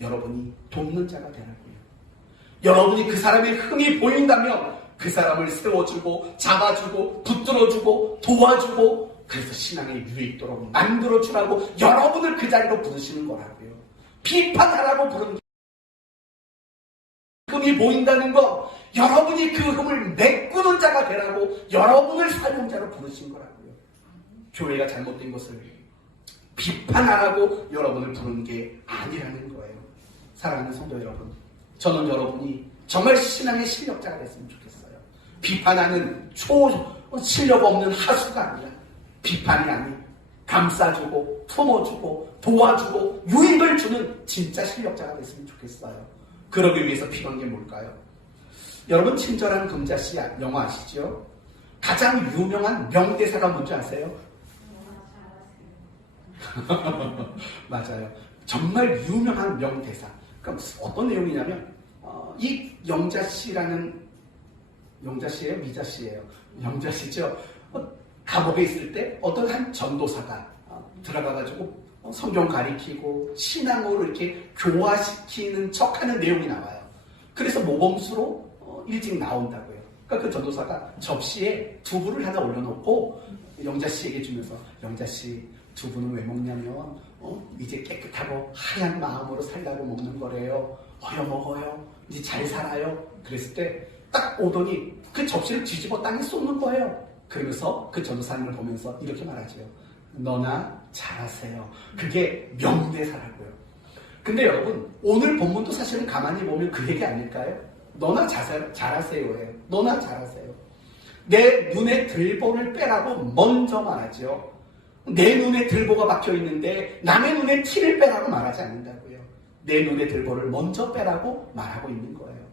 여러분이 돕는 자가 되라고요. 여러분이 그 사람의 흠이 보인다면 그 사람을 세워주고 잡아주고 붙들어주고 도와주고 그래서 신앙의 유익도록 만들어주라고 여러분을 그 자리로 부르시는 거라고요. 비판하라고 부르는 흠이 보인다는 건 여러분이 그 흠을 메꾸는 자가 되라고 여러분을 사용자로 부르신 거라고요. 교회가 잘못된 것을 비판하라고 여러분을 부르는 게 아니라는 거예요. 사랑하는 성도 여러분, 저는 여러분이 정말 신앙의 실력자가 됐으면 좋겠어요. 비판하는 실력 없는 하수가 아니라 비판이 아닌 감싸주고 품어주고 도와주고 유익을 주는 진짜 실력자가 됐으면 좋겠어요. 그러기 위해서 필요한 게 뭘까요? 여러분 친절한 금자씨 영화 아시죠? 가장 유명한 명대사가 뭔지 아세요? 맞아요. 정말 유명한 명대사. 그럼 어떤 내용이냐면 이 영자씨라는 영자씨예요? 미자씨예요? 영자씨죠? 감옥에 있을 때 어떤 한 전도사가 들어가가지고 성경 가리키고 신앙으로 이렇게 교화시키는 척하는 내용이 나와요. 그래서 모범수로 일찍 나온다고요. 그러니까 그 전도사가 접시에 두부를 하나 올려놓고 영자씨에게 주면서 영자씨 두부는 왜 먹냐면 이제 깨끗하고 하얀 마음으로 살라고 먹는 거래요. 먹어요. 이제 잘 살아요. 그랬을 때 딱 오더니 그 접시를 뒤집어 땅에 쏟는 거예요. 그러면서 그 전도사님을 보면서 이렇게 말하죠. 너나 잘하세요. 그게 명대사라고요. 근데 여러분 오늘 본문도 사실은 가만히 보면 그 얘기 아닐까요? 너나 잘하세요예요. 너나 잘하세요. 내 눈에 들보를 빼라고 먼저 말하죠. 내 눈에 들보가 박혀있는데 남의 눈에 티를 빼라고 말하지 않는다고요. 내 눈에 들보를 먼저 빼라고 말하고 있는 거예요.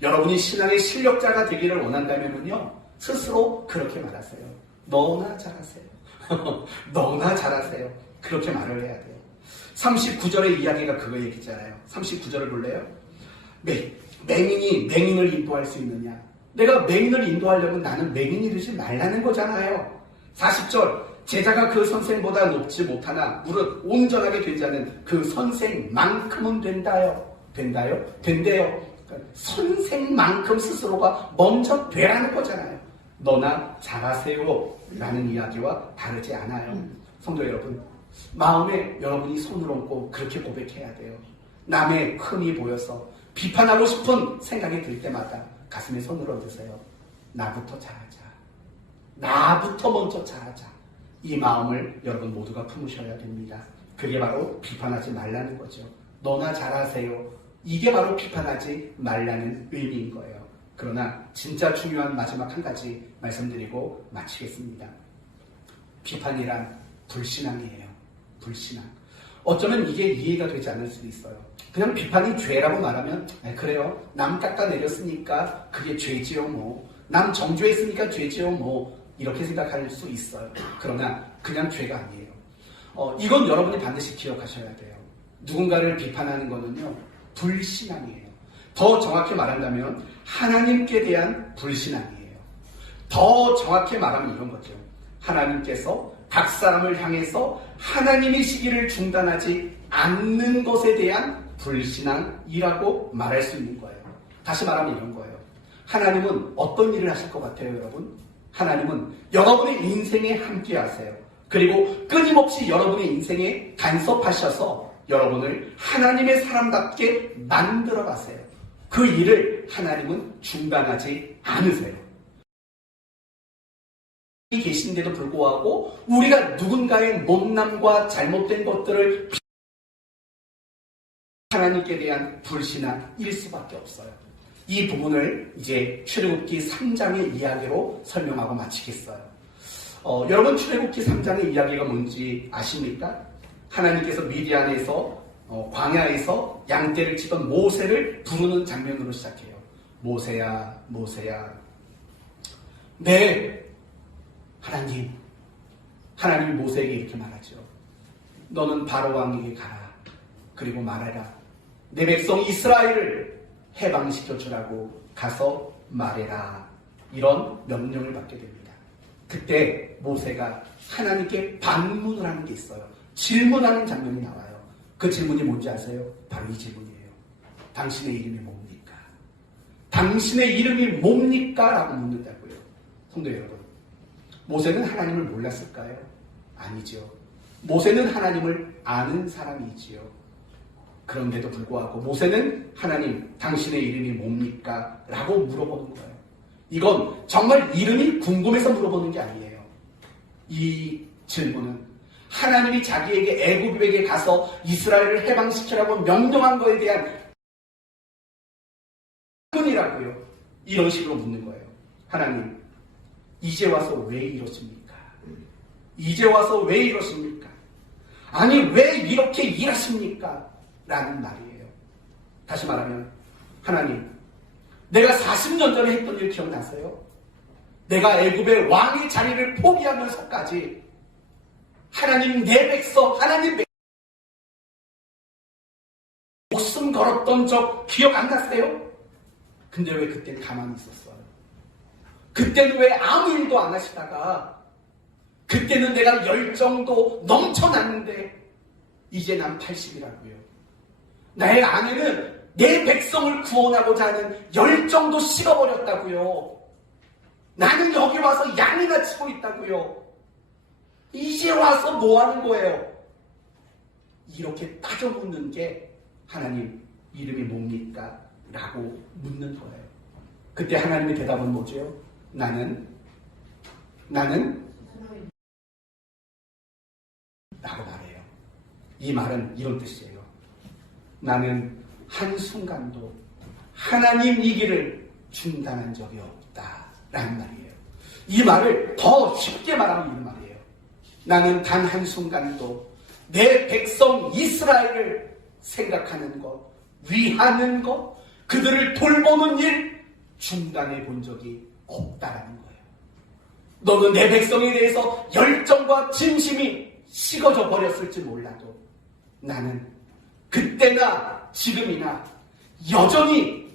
여러분이 신앙의 실력자가 되기를 원한다면요, 스스로 그렇게 말하세요. 너나 잘하세요. 너나 잘하세요. 그렇게 말을 해야 돼요. 39절의 이야기가 그거 얘기잖아요. 39절을 볼래요? 맹인이 맹인을 인도할 수 있느냐? 내가 맹인을 인도하려면 나는 맹인이 되지 말라는 거잖아요. 40절, 제자가 그 선생보다 높지 못하나 무릇 온전하게 되지 않은 그 선생만큼은 된다요. 된대요. 그러니까 선생만큼 스스로가 먼저 되라는 거잖아요. 너나 잘하세요 라는 이야기와 다르지 않아요. 성도 여러분, 마음에 여러분이 손을 얹고 그렇게 고백해야 돼요. 남의 흠이 보여서 비판하고 싶은 생각이 들 때마다 가슴에 손을 얹으세요. 나부터 잘하자. 나부터 먼저 잘하자. 이 마음을 여러분 모두가 품으셔야 됩니다. 그게 바로 비판하지 말라는 거죠. 너나 잘하세요. 이게 바로 비판하지 말라는 의미인 거예요. 그러나 진짜 중요한 마지막 한 가지 말씀드리고 마치겠습니다. 비판이란 불신앙이에요. 불신앙. 어쩌면 이게 이해가 되지 않을 수도 있어요. 그냥 비판이 죄라고 말하면 그래요. 남 깎아내렸으니까 그게 죄지요 뭐. 남 정죄했으니까 죄지요 뭐. 이렇게 생각할 수 있어요. 그러나 그냥 죄가 아니에요. 이건 여러분이 반드시 기억하셔야 돼요. 누군가를 비판하는 거는요, 불신앙이에요. 더 정확히 말한다면 하나님께 대한 불신앙이에요. 더 정확히 말하면 이런 거죠. 하나님께서 각 사람을 향해서 하나님의 시기를 중단하지 않는 것에 대한 불신앙이라고 말할 수 있는 거예요. 다시 말하면 이런 거예요. 하나님은 어떤 일을 하실 것 같아요, 여러분? 하나님은 여러분의 인생에 함께 하세요. 그리고 끊임없이 여러분의 인생에 간섭하셔서 여러분을 하나님의 사람답게 만들어 가세요. 그 일을 하나님은 중단하지 않으세요. 계신데도 불구하고 우리가 누군가의 못남과 잘못된 것들을 하나님께 대한 불신앙일 수밖에 없어요. 이 부분을 이제 출애굽기 3장의 이야기로 설명하고 마치겠어요. 여러분, 출애굽기 3장의 이야기가 뭔지 아십니까? 하나님께서 미디안에서 광야에서 양떼를 치던 모세를 부르는 장면으로 시작해요. 모세야, 모세야. 네, 하나님. 하나님이 모세에게 이렇게 말하죠. 너는 바로 왕에게 가라. 그리고 말해라. 내 백성 이스라엘을 해방시켜주라고 가서 말해라. 이런 명령을 받게 됩니다. 그때 모세가 하나님께 반문을 하는 게 있어요. 질문하는 장면이 나와요. 그 질문이 뭔지 아세요? 바로 이 질문이에요. 당신의 이름이 뭡니까? 당신의 이름이 뭡니까? 라고 묻는다고요. 성도 여러분, 모세는 하나님을 몰랐을까요? 아니죠. 모세는 하나님을 아는 사람이지요. 그런데도 불구하고 모세는 하나님, 당신의 이름이 뭡니까? 라고 물어보는 거예요. 이건 정말 이름이 궁금해서 물어보는 게 아니에요. 이 질문은 하나님이 자기에게 애굽에게 가서 이스라엘을 해방시키라고 명령한 거에 대한 질문이라고요. 이런 식으로 묻는 거예요. 하나님, 이제 와서 왜 이러십니까? 이제 와서 왜 이러십니까? 아니, 왜 이렇게 일하십니까? 라는 말이에요. 다시 말하면, 하나님, 내가 40년 전에 했던 일 기억나세요? 내가 애굽의 왕의 자리를 포기하면서까지 하나님 내 백성, 하나님 목숨 걸었던 적 기억 안 나세요? 근데 왜 그때는 가만히 있었어요? 그때는 왜 아무 일도 안 하시다가 그때는 내가 열정도 넘쳐났는데 이제 난 80이라고요. 나의 아내는 내 백성을 구원하고자 하는 열정도 식어버렸다고요. 나는 여기 와서 양이나 치고 있다고요. 이제 와서 뭐 하는 거예요? 이렇게 따져 묻는 게 하나님 이름이 뭡니까? 라고 묻는 거예요. 그때 하나님의 대답은 뭐죠? 나는 라고 말해요. 이 말은 이런 뜻이에요. 나는 한순간도 하나님 이 길을 중단한 적이 없다 라는 말이에요. 이 말을 더 쉽게 말하면 이런 말이에요. 나는 단 한순간도 내 백성 이스라엘을 생각하는 것, 위하는 것, 그들을 돌보는 일 중단해 본 적이 없다라는 거예요. 너는 내 백성에 대해서 열정과 진심이 식어져 버렸을지 몰라도 나는 그때나 지금이나 여전히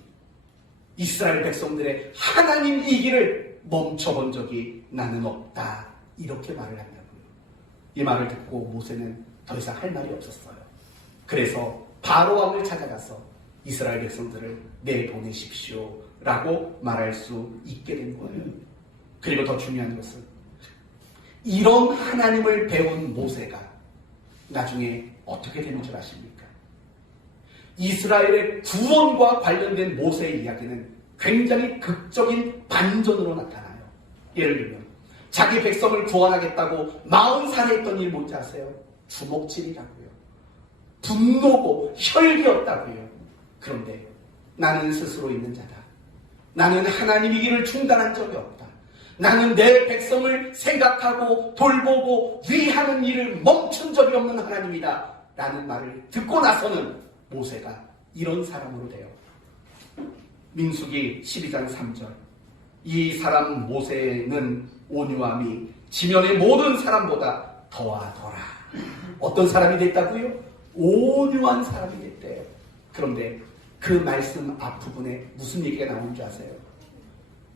이스라엘 백성들의 하나님이기를 멈춰본 적이 나는 없다. 이렇게 말을 한다고요. 이 말을 듣고 모세는 더 이상 할 말이 없었어요. 그래서 바로 왕을 찾아가서 이스라엘 백성들을 내보내십시오 라고 말할 수 있게 된 거예요. 그리고 더 중요한 것은 이런 하나님을 배운 모세가 나중에 어떻게 되는 줄 아십니까? 이스라엘의 구원과 관련된 모세의 이야기는 굉장히 극적인 반전으로 나타나요. 예를 들면 자기 백성을 구원하겠다고 40살에 했던 일 뭔지 아세요? 주먹질이라고요. 분노고 혈기였다고요. 그런데 나는 스스로 있는 자다. 나는 하나님이기를 중단한 적이 없다. 나는 내 백성을 생각하고 돌보고 위하는 일을 멈춘 적이 없는 하나님이다. 라는 말을 듣고 나서는 모세가 이런 사람으로 돼요. 민수기 12장 3절. 이 사람 모세는 온유함이 지면의 모든 사람보다 더하더라. 어떤 사람이 됐다고요? 온유한 사람이 됐대요. 그런데 그 말씀 앞부분에 무슨 얘기가 나오는 줄 아세요?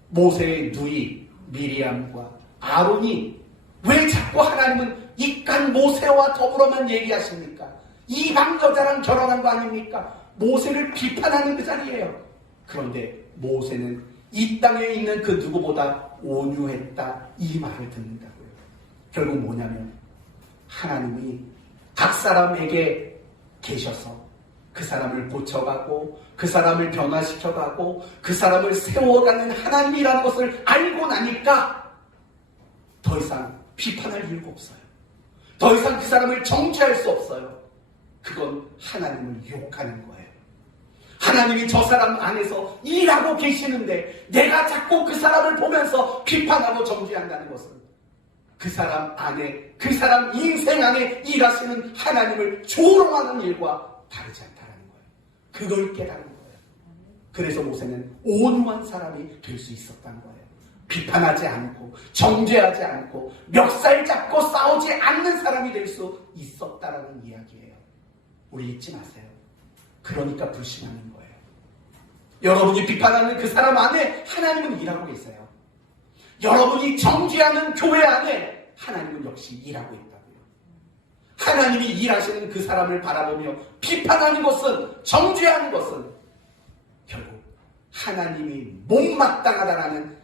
모세의 누이 미리암과 아론이 왜 자꾸 하나님은 이깟 모세와 더불어만 얘기하십니까? 이방 여자랑 결혼한 거 아닙니까? 모세를 비판하는 그 자리예요. 그런데 모세는 이 땅에 있는 그 누구보다 온유했다. 이 말을 듣는다고요. 결국 뭐냐면 하나님이 각 사람에게 계셔서 그 사람을 고쳐가고 그 사람을 변화시켜가고 그 사람을 세워가는 하나님이라는 것을 알고 나니까 더 이상 비판할 이유가 없어요. 더 이상 그 사람을 정죄할 수 없어요. 그건 하나님을 욕하는 거예요. 하나님이 저 사람 안에서 일하고 계시는데 내가 자꾸 그 사람을 보면서 비판하고 정죄한다는 것은 그 사람 안에, 그 사람 인생 안에 일하시는 하나님을 조롱하는 일과 다르지 않다는 거예요. 그걸 깨달은 거예요. 그래서 모세는 온유한 사람이 될 수 있었다는 거예요. 비판하지 않고 정죄하지 않고 멱살 잡고 싸우지 않는 사람이 될 수 있었다라는 이야기예요. 우리 잊지 마세요. 그러니까 불신하는 거예요. 여러분이 비판하는 그 사람 안에 하나님은 일하고 계세요. 여러분이 정죄하는 교회 안에 하나님은 역시 일하고 있다고요. 하나님이 일하시는 그 사람을 바라보며 비판하는 것은, 정죄하는 것은 결국 하나님이 못마땅하다라는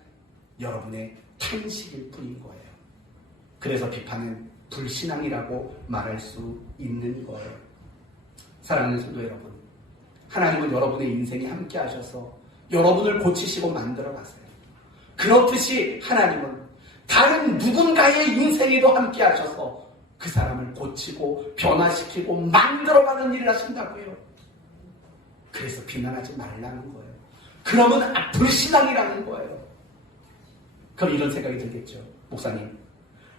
여러분의 탄식일 뿐인 거예요. 그래서 비판은 불신앙이라고 말할 수 있는 거예요. 사랑하는 성도 여러분, 하나님은 여러분의 인생에 함께 하셔서 여러분을 고치시고 만들어 가세요. 그렇듯이 하나님은 다른 누군가의 인생에도 함께 하셔서 그 사람을 고치고 변화시키고 만들어가는 일을 하신다고요. 그래서 비난하지 말라는 거예요. 그러면 불신앙이라는 거예요. 그럼 이런 생각이 들겠죠. 목사님,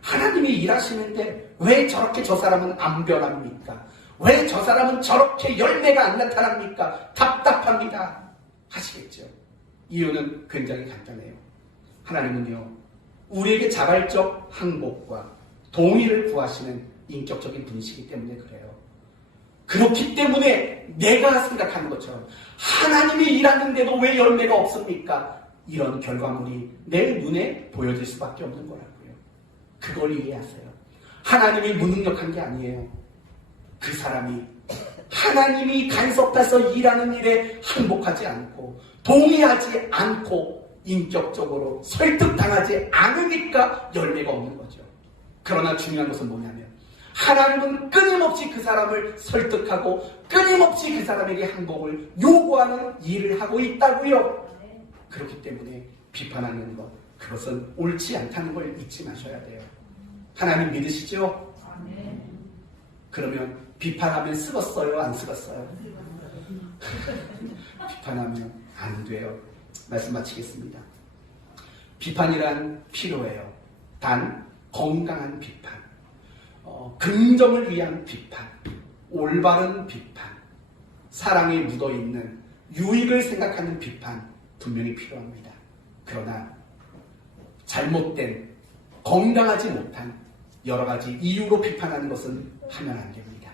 하나님이 일하시는데 왜 저렇게 저 사람은 안 변합니까? 왜 저 사람은 저렇게 열매가 안 나타납니까? 답답합니다. 하시겠죠. 이유는 굉장히 간단해요. 하나님은요, 우리에게 자발적 항복과 동의를 구하시는 인격적인 분이시기 때문에 그래요. 그렇기 때문에 내가 생각하는 것처럼 하나님이 일하는데도 왜 열매가 없습니까? 이런 결과물이 내 눈에 보여질 수밖에 없는 거라고요. 그걸 이해하세요. 하나님이 무능력한 게 아니에요. 그 사람이 하나님이 간섭해서 일하는 일에 항복하지 않고 동의하지 않고 인격적으로 설득당하지 않으니까 열매가 없는 거죠. 그러나 중요한 것은 뭐냐면 하나님은 끊임없이 그 사람을 설득하고 끊임없이 그 사람에게 항복을 요구하는 일을 하고 있다고요. 그렇기 때문에 비판하는 것, 그것은 옳지 않다는 걸 잊지 마셔야 돼요. 하나님 믿으시죠? 그러면 비판하면 쓰겄어요? 안 쓰겄어요? 비판하면 안 돼요. 말씀 마치겠습니다. 비판이란 필요해요. 단 건강한 비판, 긍정을 위한 비판, 올바른 비판, 사랑에 묻어있는 유익을 생각하는 비판 분명히 필요합니다. 그러나 잘못된, 건강하지 못한 여러 가지 이유로 비판하는 것은 하면 안 됩니다.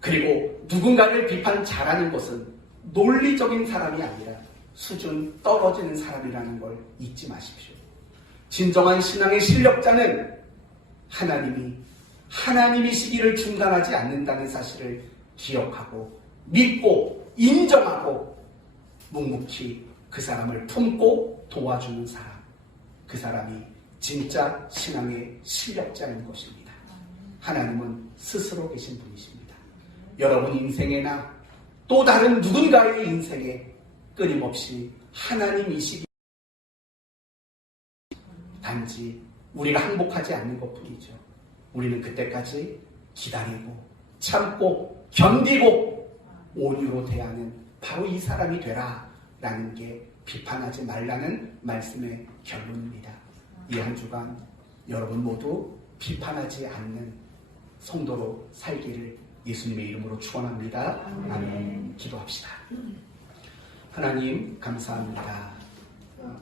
그리고 누군가를 비판 잘하는 것은 논리적인 사람이 아니라 수준 떨어지는 사람이라는 걸 잊지 마십시오. 진정한 신앙의 실력자는 하나님이 시기를 중단하지 않는다는 사실을 기억하고 믿고 인정하고 묵묵히 그 사람을 품고 도와주는 사람, 그 사람이 진짜 신앙의 실력자인 것입니다. 하나님은 스스로 계신 분이십니다. 여러분 인생에나 또 다른 누군가의 인생에 끊임없이 하나님이시기, 단지 우리가 항복하지 않는 것뿐이죠. 우리는 그때까지 기다리고 참고 견디고 온유로 대하는 바로 이 사람이 되라 라는 게 비판하지 말라는 말씀의 결론입니다. 이 한 주간 여러분 모두 비판하지 않는 성도로 살기를 예수님의 이름으로 축원합니다. 아멘. 기도합시다. 하나님 감사합니다.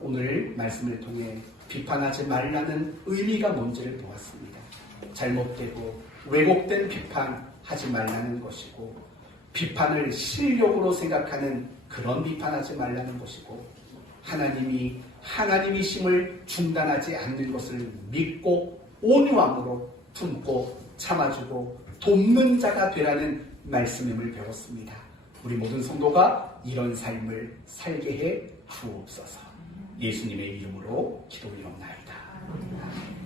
오늘 말씀을 통해 비판하지 말라는 의미가 뭔지를 보았습니다. 잘못되고 왜곡된 비판하지 말라는 것이고, 비판을 실력으로 생각하는 그런 비판하지 말라는 것이고, 하나님이 하나님이심을 중단하지 않는 것을 믿고 온유함으로 품고 참아주고 돕는 자가 되라는 말씀임을 배웠습니다. 우리 모든 성도가 이런 삶을 살게 해 주옵소서. 예수님의 이름으로 기도 올려옵나이다. 아멘.